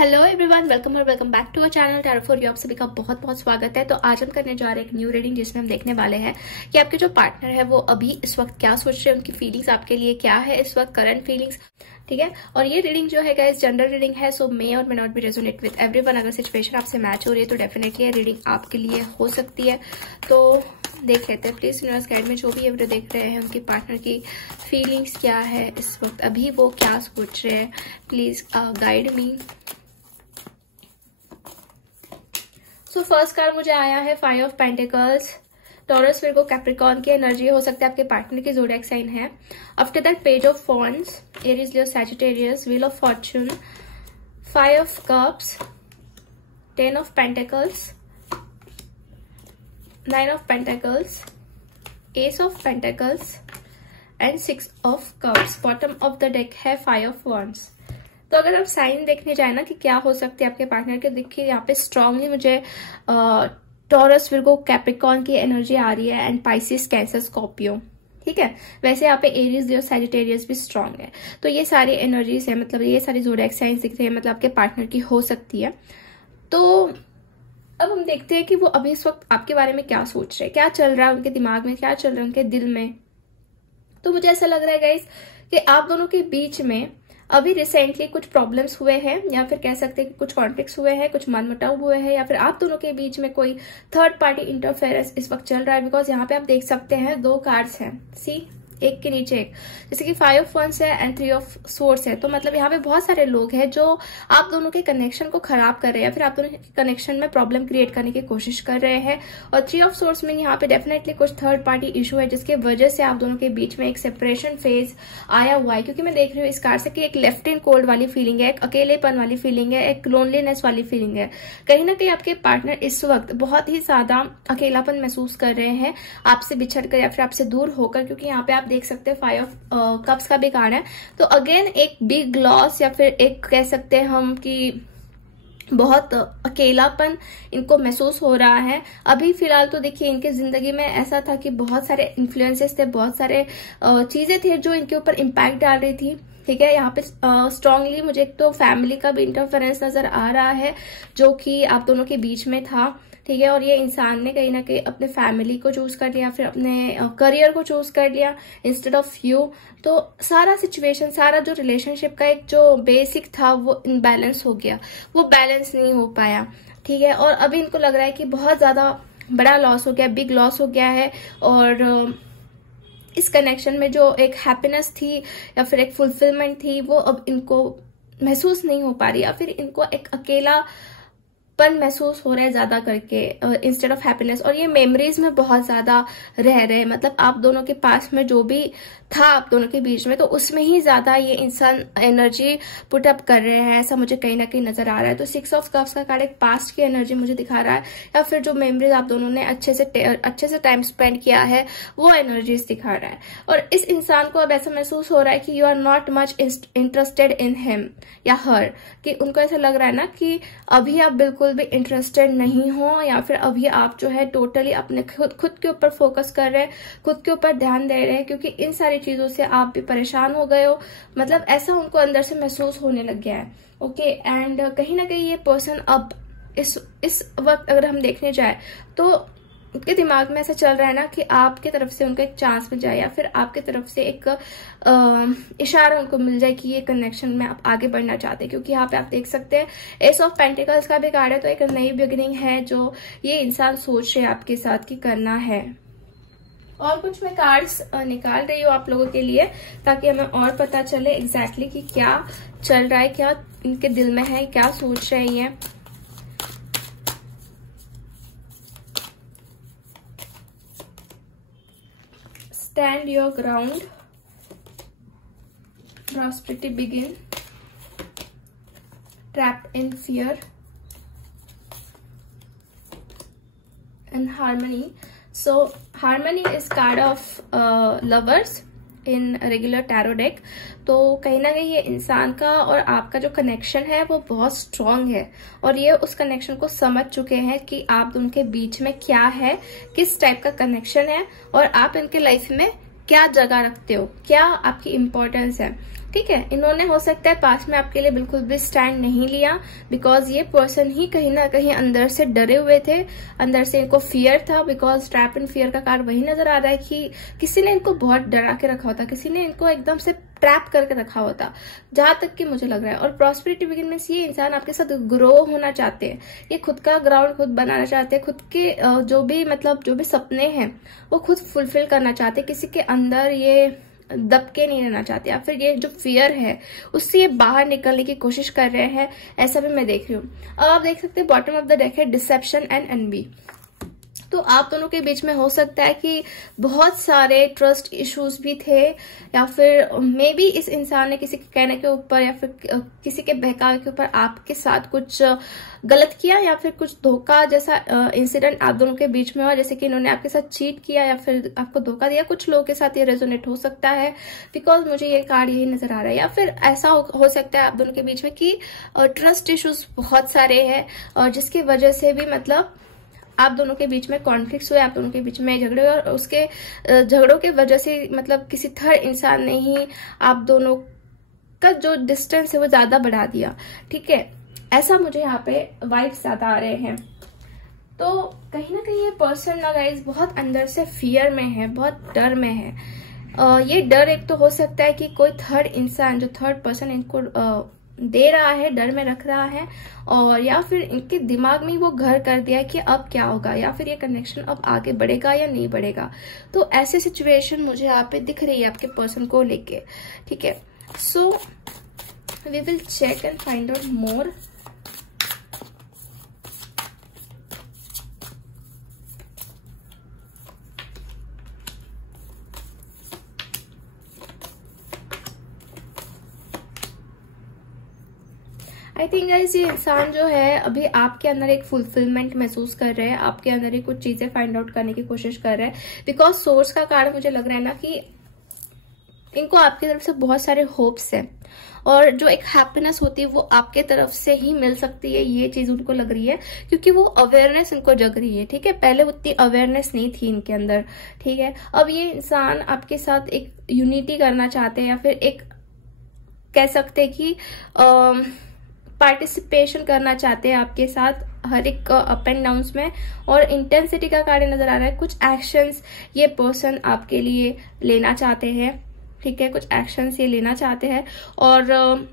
Hello everyone, welcome और welcome back to our channel tarot for you. आप सभी का बहुत बहुत स्वागत है। तो आज हम करने जा रहे हैं एक न्यू रीडिंग, जिसमें हम देखने वाले हैं कि आपके जो पार्टनर है वो अभी इस वक्त क्या सोच रहे हैं, उनकी फीलिंग्स आपके लिए क्या है इस वक्त, करंट फीलिंग्स। ठीक है, और ये रीडिंग जो है गाइस जनरल रीडिंग है, सो मे और may not be resonate with everyone. अगर सिचुएशन आपसे मैच हो रही है तो डेफिनेटली ये रीडिंग आपके लिए हो सकती है। तो देख लेते हैं, प्लीज यूनिवर्स गाइड में जो भी ये वीडियो देख रहे हैं उनकी पार्टनर की फीलिंग्स क्या है इस वक्त, अभी वो क्या सोच रहे हैं, please guide me. So first card मुझे आया है 5 of pentacles. Taurus, Virgo, Capricorn की एनर्जी हो सकता है आपके पार्टनर की ज़ोडिएक साइन है। After that page of wands, Aries, Leo, Sagittarius, wheel of Fortune, 5 of cups, 10 of pentacles, 9 of pentacles, S of pentacles and 6 of cups. Bottom of the deck है 5 of wands. तो अगर हम sign देखने जाए ना कि क्या हो सकते हैं आपके पार्टनर के, देखिए यहाँ पे स्ट्रांगली मुझे टॉरस, विर्गो, कैप्रिकॉर्न की एनर्जी आ रही है एंड पाइसिस, कैंसर, स्कॉर्पियो। ठीक है, वैसे यहाँ पे एरीज, लियो, सैजिटेरियस भी स्ट्रांग है। तो ये सारी एनर्जीज है, मतलब ये सारी ज़ोडिएक साइंस दिख रही है, मतलब आपके पार्टनर की हो सकती है। तो अब हम देखते हैं कि वो अभी इस वक्त आपके बारे में क्या सोच रहे हैं, क्या चल रहा है उनके दिमाग में, क्या चल रहा है उनके दिल में। तो मुझे ऐसा लग रहा है गाइस कि आप दोनों के बीच में अभी रिसेंटली कुछ प्रॉब्लम्स हुए हैं, या फिर कह सकते हैं कि कुछ कॉन्फ्लिक्ट्स हुए हैं, कुछ मनमुटाव हुए हैं, या फिर आप दोनों के बीच में कोई थर्ड पार्टी इंटरफेरेंस इस वक्त चल रहा है। बिकॉज यहाँ पे आप देख सकते हैं 2 कार्ड्स हैं, सी, एक के नीचे एक, जैसे कि 5 ऑफ वंस है एंड 3 ऑफ सोर्स है। तो मतलब यहाँ पे बहुत सारे लोग हैं जो आप दोनों के कनेक्शन को खराब कर रहे हैं, फिर आप दोनों के कनेक्शन में प्रॉब्लम क्रिएट करने की कोशिश कर रहे हैं। और 3 ऑफ सोर्स में यहाँ पे डेफिनेटली कुछ थर्ड पार्टी इशू है, जिसके वजह से आप दोनों के बीच में एक सेपरेशन फेज आया हुआ है। क्योंकि मैं देख रही हूँ इस कार्ड से कि एक लेफ्ट इन कोल्ड वाली फीलिंग है, एक अकेलेपन वाली फीलिंग है, एक लोनलीनेस वाली फीलिंग है। कहीं ना कहीं आपके पार्टनर इस वक्त बहुत ही ज्यादा अकेलापन महसूस कर रहे हैं, आपसे बिछड़ कर या फिर आपसे दूर होकर। क्योंकि यहाँ पे आप देख सकते हैं 5 ऑफ कप्स का भी कार्ड है। तो अगेन एक बिग लॉस, या फिर एक कह सकते हैं हम कि बहुत अकेलापन इनको महसूस हो रहा है अभी फिलहाल। तो देखिए इनके जिंदगी में ऐसा था कि बहुत सारे इन्फ्लुएंसेस थे, बहुत सारे चीजें थे जो इनके ऊपर इम्पैक्ट डाल रही थी। ठीक है, यहाँ पे स्ट्रांगली मुझे एक तो फैमिली का भी इंटरफेरेंस नजर आ रहा है जो कि आप दोनों के बीच में था। ठीक है, और ये इंसान ने कहीं ना कहीं अपने फैमिली को चूज कर लिया, फिर अपने करियर को चूज कर लिया इंस्टेड ऑफ यू। तो सारा सिचुएशन, सारा जो रिलेशनशिप का एक जो बेसिक था वो इनबैलेंस हो गया, वो बैलेंस नहीं हो पाया। ठीक है, और अभी इनको लग रहा है कि बहुत ज्यादा बड़ा लॉस हो गया, बिग लॉस हो गया है। और इस कनेक्शन में जो एक हैप्पीनेस थी या फिर एक फुलफिलमेंट थी वो अब इनको महसूस नहीं हो पा रही, या फिर इनको एक अकेला पन महसूस हो रहा है ज्यादा करके इंस्टेड ऑफ हैप्पीनेस। और ये मेमोरीज में बहुत ज्यादा रह रहे हैं, मतलब आप दोनों के पास में जो भी था आप दोनों के बीच में, तो उसमें ही ज्यादा ये इंसान एनर्जी पुट अप कर रहे हैं, ऐसा मुझे कहीं ना कहीं नजर आ रहा है। तो 6 ऑफ कप्स का कार्ड एक पास्ट की एनर्जी मुझे दिखा रहा है, या फिर जो मेमोरीज आप दोनों ने अच्छे से टाइम स्पेंड किया है वो एनर्जीज दिखा रहा है। और इस इंसान को अब ऐसा महसूस हो रहा है कि you are not much interested in him या हर, कि उनको ऐसा लग रहा है ना कि अभी आप बिल्कुल भी इंटरेस्टेड नहीं हो, या फिर अभी आप जो है टोटली अपने खुद के ऊपर फोकस कर रहे हैं, खुद के ऊपर ध्यान दे रहे हैं, क्योंकि इन सारी चीजों से आप भी परेशान हो गए हो। मतलब ऐसा उनको अंदर से महसूस होने लग गया है। ओके, एंड कहीं ना कहीं ये पर्सन अब इस वक्त अगर हम देखने जाए तो उनके दिमाग में ऐसा चल रहा है ना कि आपके तरफ से उनको एक चांस मिल जाए, या फिर आपके तरफ से एक इशारा उनको मिल जाए कि ये कनेक्शन में आप आगे बढ़ना चाहते हैं। क्योंकि यहाँ पे आप देख सकते हैं एस ऑफ पेंटिकल्स का भी कार्ड है। तो एक नई बिगिनिंग है जो ये इंसान सोच रहे हैं आपके साथ कि करना है। और कुछ मैं कार्ड्स निकाल रही हूँ आप लोगों के लिए, ताकि हमें और पता चले एग्जैक्टली कि क्या चल रहा है, क्या इनके दिल में है, क्या सोच रहे हैं। Stand your ground, prosperity begin, trapped in fear, and harmony. So harmony is card of lovers in regular tarot deck. तो कहीं ना कहीं ये इंसान का और आपका जो कनेक्शन है वो बहुत स्ट्रांग है, और ये उस कनेक्शन को समझ चुके हैं कि आप दोनों के बीच में क्या है, किस टाइप का कनेक्शन है, और आप इनके लाइफ में क्या जगह रखते हो, क्या आपकी इम्पोर्टेंस है। ठीक है। इन्होंने हो सकता है पास्ट में आपके लिए बिल्कुल भी स्टैंड नहीं लिया, बिकॉज ये पर्सन ही कहीं ना कहीं अंदर से डरे हुए थे, अंदर से इनको फियर था, बिकॉज ट्रैप एंड फियर का कार्ड वही नजर आ रहा है कि किसी ने इनको बहुत डरा के रखा होता, किसी ने इनको एकदम से ट्रैप करके रखा होता, जहां तक कि मुझे लग रहा है। और प्रॉस्पेरिटी बिगिन में ये इंसान आपके साथ ग्रो होना चाहते हैं, ये खुद का ग्राउंड खुद बनाना चाहते हैं, खुद के जो भी सपने हैं वो खुद फुलफिल करना चाहते हैं, किसी के अंदर ये दब के नहीं रहना चाहते, या फिर ये जो फियर है उससे ये बाहर निकलने की कोशिश कर रहे हैं, ऐसा भी मैं देख रही हूँ। अब आप देख सकते हैं बॉटम ऑफ द डेक है डिसेप्शन एंड एनवी। तो आप दोनों के बीच में हो सकता है कि बहुत सारे ट्रस्ट इश्यूज भी थे, या फिर मे बी इस इंसान ने किसी के कहने के ऊपर या फिर किसी के बहकावे के ऊपर आपके साथ कुछ गलत किया, या फिर कुछ धोखा जैसा इंसिडेंट आप दोनों के बीच में हुआ, जैसे कि इन्होंने आपके साथ चीट किया या फिर आपको धोखा दिया। कुछ लोगों के साथ ये रेजोनेट हो सकता है, बिकॉज मुझे ये कार्ड यही नजर आ रहा है। या फिर ऐसा हो सकता है आप दोनों के बीच में कि ट्रस्ट इश्यूज बहुत सारे हैं, और जिसकी वजह से भी मतलब आप दोनों के बीच में कॉन्फ्लिक्ट हुए, आप दोनों के बीच में झगड़े हुए, और उसके झगड़ों की वजह से मतलब किसी थर्ड इंसान ने ही आप दोनों का जो डिस्टेंस है वो ज्यादा बढ़ा दिया। ठीक है, ऐसा मुझे यहाँ पे वाइब्स ज्यादा आ रहे हैं। तो कहीं ना कहीं ये पर्सन ना गाइज बहुत अंदर से फियर में है, बहुत डर में है। ये डर एक तो हो सकता है कि कोई थर्ड इंसान, जो थर्ड पर्सन इनको दे रहा है, डर में रख रहा है, और या फिर इनके दिमाग में वो घर कर दिया है कि अब क्या होगा, या फिर ये कनेक्शन अब आगे बढ़ेगा या नहीं बढ़ेगा। तो ऐसे सिचुएशन मुझे यहाँ पे दिख रही है आपके पर्सन को लेके। ठीक है, so we will check and find out more. I think guys ये इंसान जो है अभी आपके अंदर एक फुलफिलमेंट महसूस कर रहे हैं, आपके अंदर ही कुछ चीजें फाइंड आउट करने की कोशिश कर रहे हैं, बिकॉज सोर्स का कार्ड मुझे लग रहा है ना कि इनको आपकी तरफ से बहुत सारे होप्स हैं, और जो एक हैप्पीनेस होती है वो आपके तरफ से ही मिल सकती है, ये चीज उनको लग रही है, क्योंकि वो अवेयरनेस इनको जग रही है। ठीक है, पहले उतनी अवेयरनेस नहीं थी इनके अंदर। ठीक है, अब ये इंसान आपके साथ एक यूनिटी करना चाहते हैं, या फिर एक कह सकते हैं कि पार्टिसिपेशन करना चाहते हैं आपके साथ हर एक अप एंड डाउन्स में, और इंटेंसिटी का कार्य नजर आ रहा है। कुछ एक्शंस ये पर्सन आपके लिए लेना चाहते हैं। ठीक है, कुछ एक्शंस ये लेना चाहते हैं, और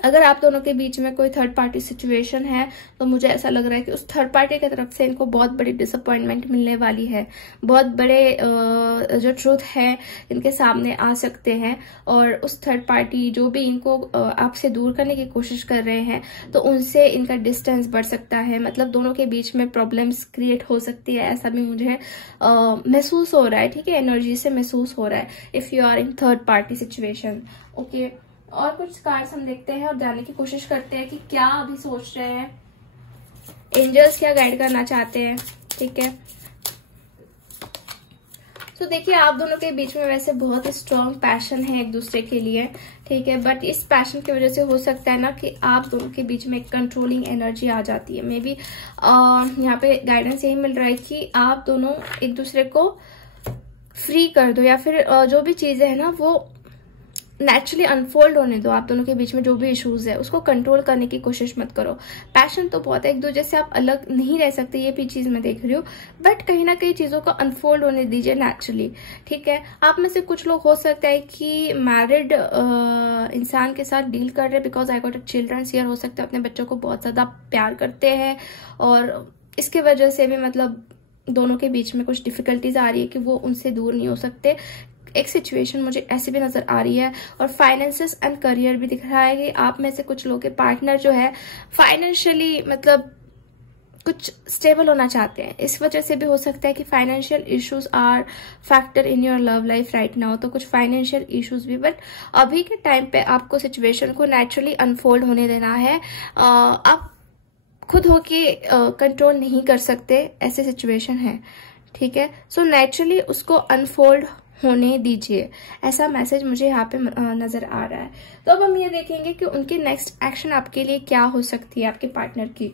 अगर आप दोनों के बीच में कोई थर्ड पार्टी सिचुएशन है तो मुझे ऐसा लग रहा है कि उस थर्ड पार्टी की तरफ से इनको बहुत बड़ी डिसअपॉइंटमेंट मिलने वाली है, बहुत बड़े जो ट्रूथ है इनके सामने आ सकते हैं, और उस थर्ड पार्टी जो भी इनको आपसे दूर करने की कोशिश कर रहे हैं तो उनसे इनका डिस्टेंस बढ़ सकता है, मतलब दोनों के बीच में प्रॉब्लम्स क्रिएट हो सकती है, ऐसा भी मुझे महसूस हो रहा है। ठीक है, एनर्जी से महसूस हो रहा है if you are in third party situation. Okay, और कुछ कार्ड्स हम देखते हैं और जानने की कोशिश करते हैं कि क्या अभी सोच रहे हैं एंजल्स, क्या गाइड करना चाहते हैं। ठीक है, तो देखिए आप दोनों के बीच में वैसे बहुत स्ट्रॉन्ग पैशन है एक दूसरे के लिए। ठीक है, बट इस पैशन की वजह से हो सकता है ना कि आप दोनों के बीच में एक कंट्रोलिंग एनर्जी आ जाती है। मे बी यहाँ पे गाइडेंस यही मिल रहा है कि आप दोनों एक दूसरे को फ्री कर दो, या फिर जो भी चीजें है ना वो नेचुरली अनफोल्ड होने दो। आप दोनों के बीच में जो भी इश्यूज है उसको कंट्रोल करने की कोशिश मत करो। पैशन तो बहुत है, एक दूसरे से आप अलग नहीं रह सकते, ये भी चीज मैं देख रही हूँ, बट कहीं ना कहीं चीजों को अनफोल्ड होने दीजिए नेचुरली। ठीक है, आप में से कुछ लोग हो सकता है कि मैरिड इंसान के साथ डील कर रहे हैं, because I got a childrens here. हो सकता है अपने बच्चों को बहुत ज्यादा प्यार करते हैं, और इसके वजह से भी मतलब दोनों के बीच में कुछ डिफिकल्टीज आ रही है कि वो उनसे दूर नहीं हो सकते। एक सिचुएशन मुझे ऐसी भी नजर आ रही है, और फाइनेंसेस एंड करियर भी दिख रहा है कि आप में से कुछ लोगों के पार्टनर जो है फाइनेंशियली मतलब कुछ स्टेबल होना चाहते हैं। इस वजह से भी हो सकता है कि financial issues are factor in your love life right now, तो कुछ फाइनेंशियल इश्यूज भी, बट अभी के टाइम पे आपको सिचुएशन को नेचुरली अनफोल्ड होने देना है। आप खुद हो के कंट्रोल नहीं कर सकते, ऐसे सिचुएशन है। ठीक है, सो नेचुरली उसको अनफोल्ड होने दीजिए, ऐसा मैसेज मुझे यहाँ पे नजर आ रहा है। तो अब हम ये देखेंगे कि उनकी नेक्स्ट एक्शन आपके लिए क्या हो सकती है, आपके पार्टनर की।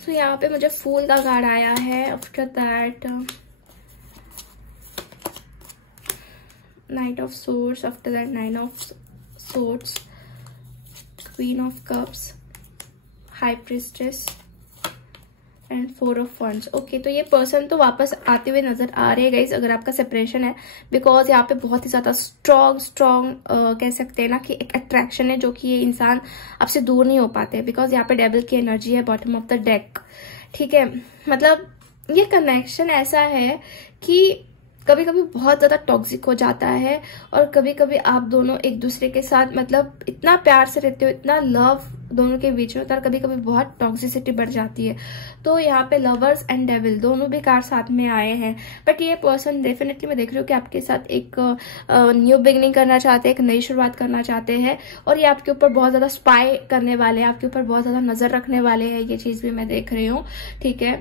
तो सो यहाँ पे मुझे फूल का कार्ड आया है। After that night of swords, after that nine of swords, queen of cups, high priestess and 4 of wands. Okay, तो ये पर्सन तो वापस आते हुए नजर आ रहे हैं गाइज अगर आपका सेपरेशन है, बिकॉज यहाँ पे बहुत ही ज्यादा स्ट्रॉन्ग कह सकते हैं ना कि एक अट्रैक्शन है जो कि ये इंसान आपसे दूर नहीं हो पाते, बिकॉज यहाँ पे डेविल की एनर्जी है बॉटम ऑफ द डेक। ठीक है, मतलब ये कनेक्शन ऐसा है कि कभी कभी बहुत ज्यादा टॉक्सिक हो जाता है और कभी कभी आप दोनों एक दूसरे के साथ मतलब इतना प्यार से रहते हो, इतना लव दोनों के बीच में होता है, कभी कभी बहुत टॉक्सिसिटी बढ़ जाती है। तो यहाँ पे लवर्स एंड डेविल दोनों भी कार्ड साथ में आए हैं, बट ये पर्सन डेफिनेटली मैं देख रही हूँ कि आपके साथ एक न्यू बिगनिंग करना चाहते हैं, एक नई शुरुआत करना चाहते हैं, और ये आपके ऊपर बहुत ज्यादा स्पाई करने वाले हैं, आपके ऊपर बहुत ज्यादा नजर रखने वाले हैं, ये चीज भी मैं देख रही हूँ। ठीक है,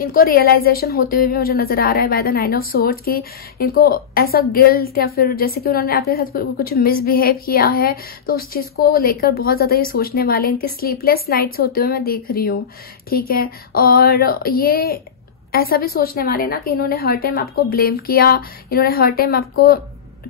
इनको रियलाइजेशन होते हुए भी मुझे नजर आ रहा है बाय द 9 ऑफ सोर्ड्स कि इनको ऐसा गिल्ट या फिर जैसे कि उन्होंने आपके साथ कुछ मिसबिहेव किया है तो उस चीज को लेकर बहुत ज्यादा ये सोचने वाले हैं। इनके स्लीपलेस नाइट्स होते हुए मैं देख रही हूँ। ठीक है, और ये ऐसा भी सोचने वाले ना कि इन्होंने हर टाइम आपको ब्लेम किया, इन्होंने हर टाइम आपको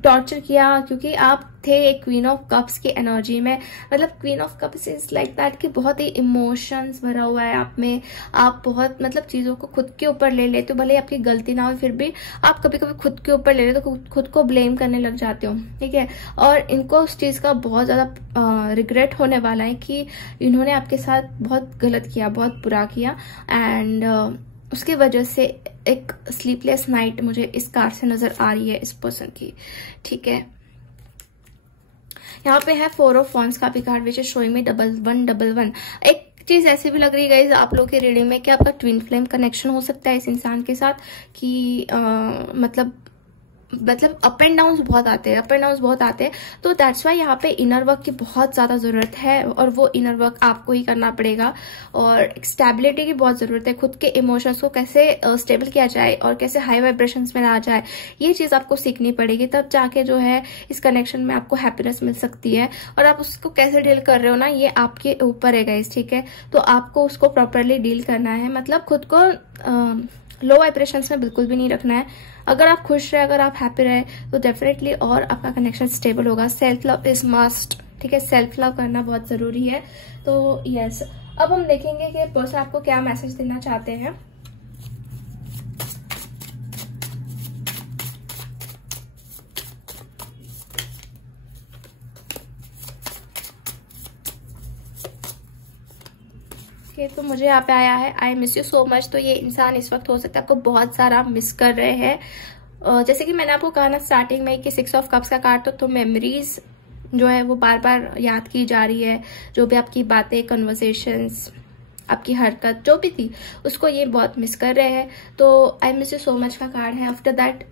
टॉर्चर किया क्योंकि आप थे एक क्वीन ऑफ कप्स की एनर्जी में। मतलब queen of cups is like that कि बहुत ही इमोशंस भरा हुआ है आप में, आप बहुत मतलब चीजों को खुद के ऊपर ले लेते हो, भले आपकी गलती ना हो फिर भी आप कभी कभी खुद के ऊपर ले लेते हो, तो खुद को ब्लेम करने लग जाते हो। ठीक है, और इनको उस चीज का बहुत ज्यादा रिग्रेट होने वाला है कि इन्होंने आपके साथ बहुत गलत किया, बहुत बुरा किया, एंड उसकी वजह से एक स्लीपलेस नाइट मुझे इस कार्ड से नजर आ रही है इस पर्सन की। ठीक है, यहाँ पे है 4 ऑफ वंड्स का भी कार्ड विच इज शोइंग में 1111। एक चीज ऐसी भी लग रही है आप लोग की रीडिंग में कि आपका ट्विन फ्लेम कनेक्शन हो सकता है इस इंसान के साथ, कि मतलब अप एंड डाउन बहुत आते हैं, तो दैट्स वाई यहाँ पे इनर वर्क की बहुत ज्यादा जरूरत है और वो इनर वर्क आपको ही करना पड़ेगा, और स्टेबिलिटी की बहुत जरूरत है। खुद के इमोशंस को कैसे स्टेबल किया जाए और कैसे हाई वाइब्रेशंस में ला जाए, ये चीज आपको सीखनी पड़ेगी, तब जाके जो है इस कनेक्शन में आपको हैप्पीनेस मिल सकती है। और आप उसको कैसे डील कर रहे हो ना, ये आपके ऊपर है गाइस। ठीक है, तो आपको उसको प्रॉपरली डील करना है, मतलब खुद को लो वाइब्रेशंस में बिल्कुल भी नहीं रखना है। अगर आप खुश रहे, अगर आप हैप्पी रहे तो डेफिनेटली और आपका कनेक्शन स्टेबल होगा। Self love is must. ठीक है, सेल्फ लव करना बहुत जरूरी है। तो यस, अब हम देखेंगे कि पर्सन आपको क्या मैसेज देना चाहते हैं। तो मुझे यहाँ पे आया है आई मिस यू सो मच। तो ये इंसान इस वक्त हो सकता है आपको बहुत सारा मिस कर रहे हैं। जैसे कि मैंने आपको कहा ना स्टार्टिंग में कि 6 ऑफ कप्स का कार्ड, तो मेमोरीज जो है वो बार बार याद की जा रही है, जो भी आपकी बातें, कन्वर्सेशंस, आपकी हरकत जो भी थी उसको ये बहुत मिस कर रहे हैं। तो I miss you so much का कार्ड है। After that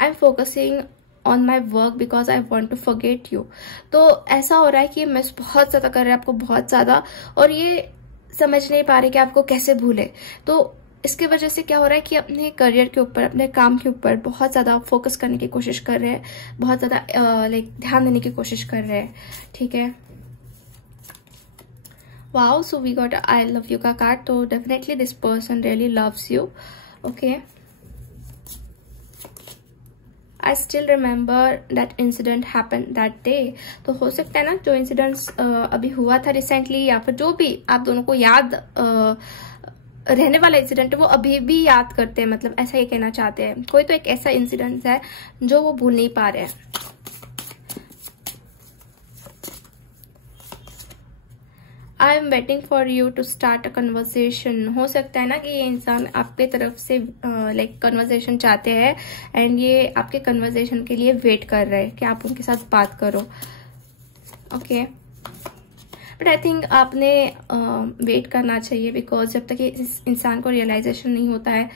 I am focusing on my work because I want to forget you. तो ऐसा हो रहा है कि मिस बहुत ज्यादा कर रहे हैं आपको, बहुत ज्यादा, और ये समझ नहीं पा रहे कि आपको कैसे भूले। तो इसकी वजह से क्या हो रहा है कि अपने करियर के ऊपर, अपने काम के ऊपर बहुत ज्यादा फोकस करने की कोशिश कर रहे हैं, बहुत ज्यादा लाइक ध्यान देने की कोशिश कर रहे हैं। ठीक है, wow, so we got I love you का कार्ड। तो definitely this person really loves you. Okay, I still remember that incident happened that day। तो हो सकता है ना जो इंसिडेंट्स अभी हुआ था रिसेंटली, या फिर जो भी आप दोनों को याद रहने वाला इंसिडेंट है वो अभी भी याद करते हैं, मतलब ऐसा ही कहना चाहते हैं। कोई तो एक ऐसा इंसिडेंट है जो वो भूल नहीं पा रहे हैं। I am waiting for you to start a conversation. हो सकता है ना कि ये इंसान आपके तरफ से लाइक कन्वर्सेशन चाहते हैं एंड ये आपके कन्वर्सेशन के लिए वेट कर रहे हैं कि आप उनके साथ बात करो। ओके, बट आई थिंक आपने वेट करना चाहिए, बिकॉज जब तक इस इंसान को रियलाइजेशन नहीं होता है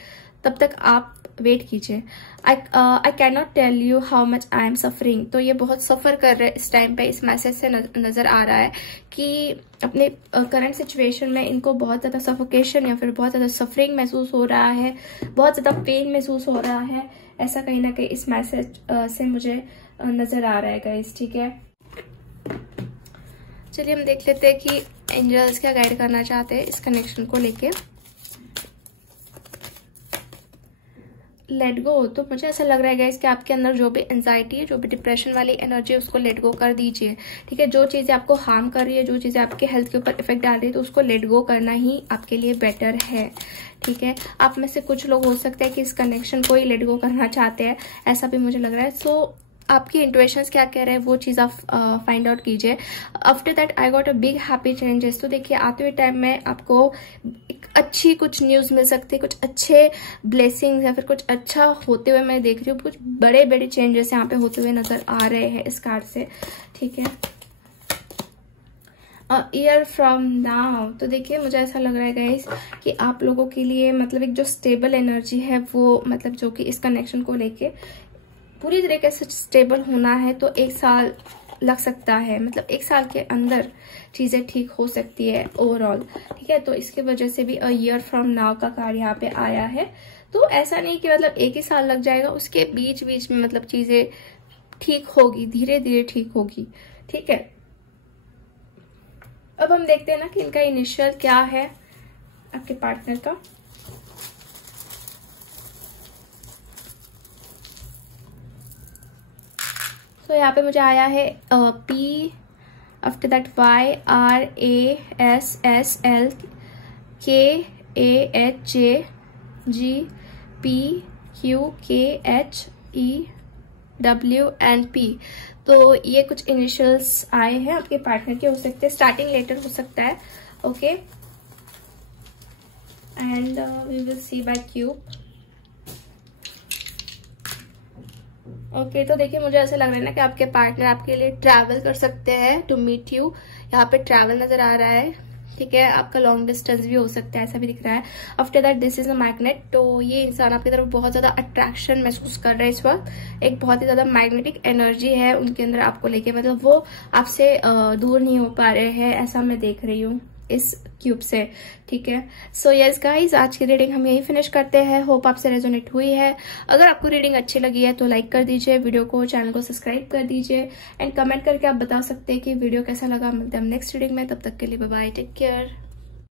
तब तक आप वेट कीजिए। I can not tell you how much I am suffering. तो ये बहुत सफर कर रहे हैं इस टाइम पे, इस मैसेज से नजर आ रहा है कि अपने करंट सिचुएशन में इनको बहुत ज्यादा सफोकेशन या फिर बहुत ज्यादा सफरिंग महसूस हो रहा है, बहुत ज्यादा पेन महसूस हो रहा है। ऐसा कहीं ना कहीं इस मैसेज से मुझे नजर आ रहा है गाइस। ठीक है, चलिए हम देख लेते हैं कि एंजल्स क्या गाइड करना चाहते हैं इस कनेक्शन को लेके। लेट गो, तो मुझे ऐसा लग रहा है गाइस कि आपके अंदर जो भी एंजाइटी है, जो भी डिप्रेशन वाली एनर्जी है, उसको लेट गो कर दीजिए। ठीक है, जो चीजें आपको हार्म कर रही है, जो चीजें आपके हेल्थ के ऊपर इफेक्ट डाल रही है, तो उसको लेट गो करना ही आपके लिए बेटर है। ठीक है, आप में से कुछ लोग हो सकते हैं कि इस कनेक्शन को ही लेट गो करना चाहते हैं, ऐसा भी मुझे लग रहा है। सो आपकी इंट्यूशंस क्या कह रहे हैं वो चीज आप फाइंड आउट कीजिए। After that I got a big happy changes. तो देखिए आते हुए टाइम में आपको एक अच्छी कुछ न्यूज मिल सकती है, कुछ अच्छे ब्लेसिंग्स या फिर कुछ अच्छा होते हुए मैं देख रही हूँ। कुछ बड़े बड़े चेंजेस यहाँ पे होते हुए नजर आ रहे हैं इस कार्ड से। ठीक है, ईयर फ्रॉम नाउ, तो देखिए मुझे ऐसा लग रहा है गाइस कि आप लोगों के लिए मतलब एक जो स्टेबल एनर्जी है वो मतलब जो कि इस कनेक्शन को लेके पूरी तरीके से स्टेबल होना है, तो 1 साल लग सकता है। मतलब 1 साल के अंदर चीजें ठीक हो सकती है ओवरऑल। ठीक है, तो इसकी वजह से भी अ ईयर फ्रॉम नाउ का कार्ड यहाँ पे आया है। तो ऐसा नहीं कि मतलब 1 ही साल लग जाएगा, उसके बीच बीच में मतलब चीजें ठीक होगी, धीरे धीरे ठीक होगी। ठीक है, अब हम देखते हैं ना कि इनका इनिशियल क्या है आपके पार्टनर का। तो यहाँ पे मुझे आया है P, आफ्टर दैट YRSSLKAHJGPQKHEWNP। तो ये कुछ इनिशियल्स आए हैं आपके पार्टनर के, हो सकते हैं स्टार्टिंग लेटर हो सकता है। Okay, and we will see by cube. Okay, तो देखिए मुझे ऐसा लग रहा है ना कि आपके पार्टनर आपके लिए ट्रैवल कर सकते हैं टू मीट यू। यहाँ पे ट्रैवल नजर आ रहा है। ठीक है, आपका लॉन्ग डिस्टेंस भी हो सकता है, ऐसा भी दिख रहा है। After that this is a magnet, तो ये इंसान आपकी तरफ बहुत ज्यादा अट्रैक्शन महसूस कर रहा है इस वक्त। एक बहुत ही ज्यादा मैग्नेटिक एनर्जी है उनके अंदर आपको लेके, मतलब वो आपसे दूर नहीं हो पा रहे हैं, ऐसा मैं देख रही हूँ इस क्यूब से। ठीक है, सो यस गाइज, आज की रीडिंग हम यही फिनिश करते हैं। होप आपसे रेजोनेट हुई है। अगर आपको रीडिंग अच्छी लगी है तो लाइक कर दीजिए वीडियो को, चैनल को सब्सक्राइब कर दीजिए एंड कमेंट करके आप बता सकते हैं कि वीडियो कैसा लगा। मिलते हैं हम नेक्स्ट रीडिंग में, तब तक के लिए बाय बाय, टेक केयर।